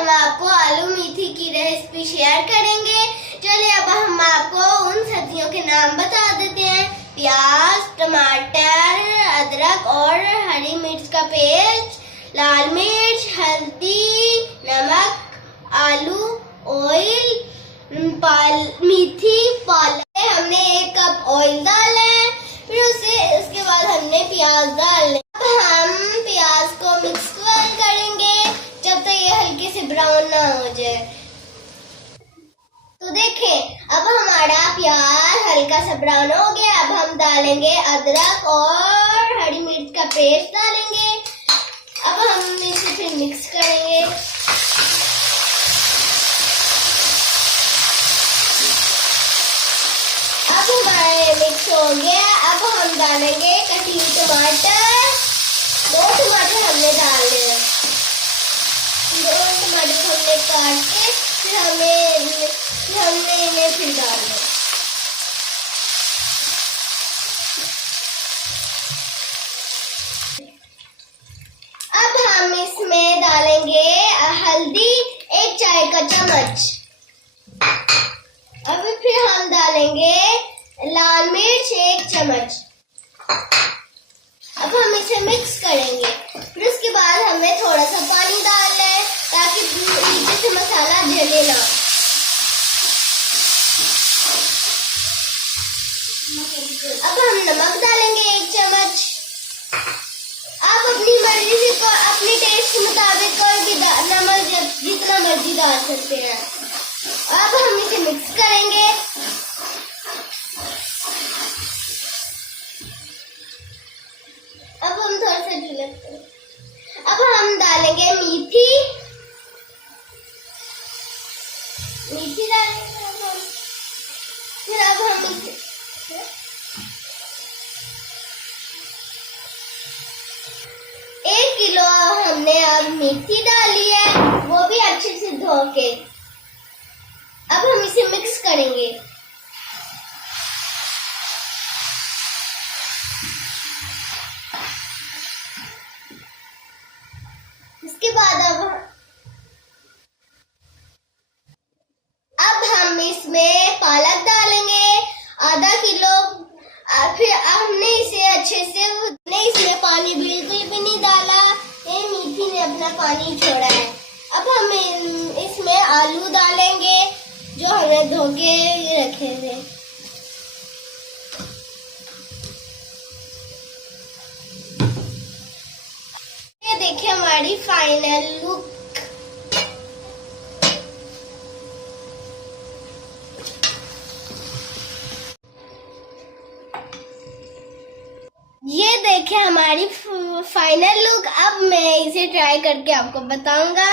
हम आपको आलू मेथी की रेसिपी शेयर करेंगे। चलिए अब हम आपको उन सब्जियों के नाम बता देते हैं। प्याज, टमाटर, अदरक और हरी मिर्च का पेस्ट, लाल मिर्च, हल्दी, नमक, आलू, ऑयल, मेथी, पालक। हमने 1 कप ऑयल डाला है, फिर उसके बाद हमने प्याज डालने। अब हम प्याज को मिक्स करेंगे जब तक ये हल्के से ब्राउन ना हो जाए। तो देखें, अब हमारा प्याज हल्का सा ब्राउन हो गया। अब हम डालेंगे अदरक और हरी मिर्च का पेस्ट डालेंगे। अब हम इसे फिर मिक्स करेंगे। अब हमारे मिक्स हो गया। अब हम डालेंगे कटी हुई टमाटर। 2 टमाटर हमने डाले हैं। 2 टमाटर हमने काट के फिर हमने इन्हें फिर डालना। अब हम इसमें डालेंगे हल्दी 1 चाय का चम्मच। अब फिर हम डालेंगे लाल मिर्च 1 चम्मच। अब हम इसे मिक्स करेंगे। फिर उसके बाद हमें थोड़ा सा पानी डालना है ताकि नीचे से मसाला जले ना। अब हम नमक डालेंगे 1 चम्मच। आप अपनी मर्जी से अपने टेस्ट के मुताबिक कोई भी नमक जितना मर्जी डाल सकते हैं। अब हम इसे मिक्स करेंगे। अब हम थोड़ा सा झुलकते हैं। अब हम डालेंगे मेथी डालेंगे। फिर अब हम 1 किलो हमने अब मेथी डाली है, वो भी अच्छे से धो के। अब हम इसे मिक्स करेंगे। इसके बाद अब हम इसमें पालक डालेंगे आधा किलो। फिर हमने इसे अच्छे से इसमें पानी बिल्कुल भी नहीं डाला। ये मेथी ने अपना पानी छोड़ा है। अब हम इसमें आलू डालेंगे जो हमने धो के रखे थे। ये देखिए हमारी फाइनल लुक। ये देखिए हमारी फाइनल लुक। अब मैं इसे ट्राई करके आपको बताऊंगा।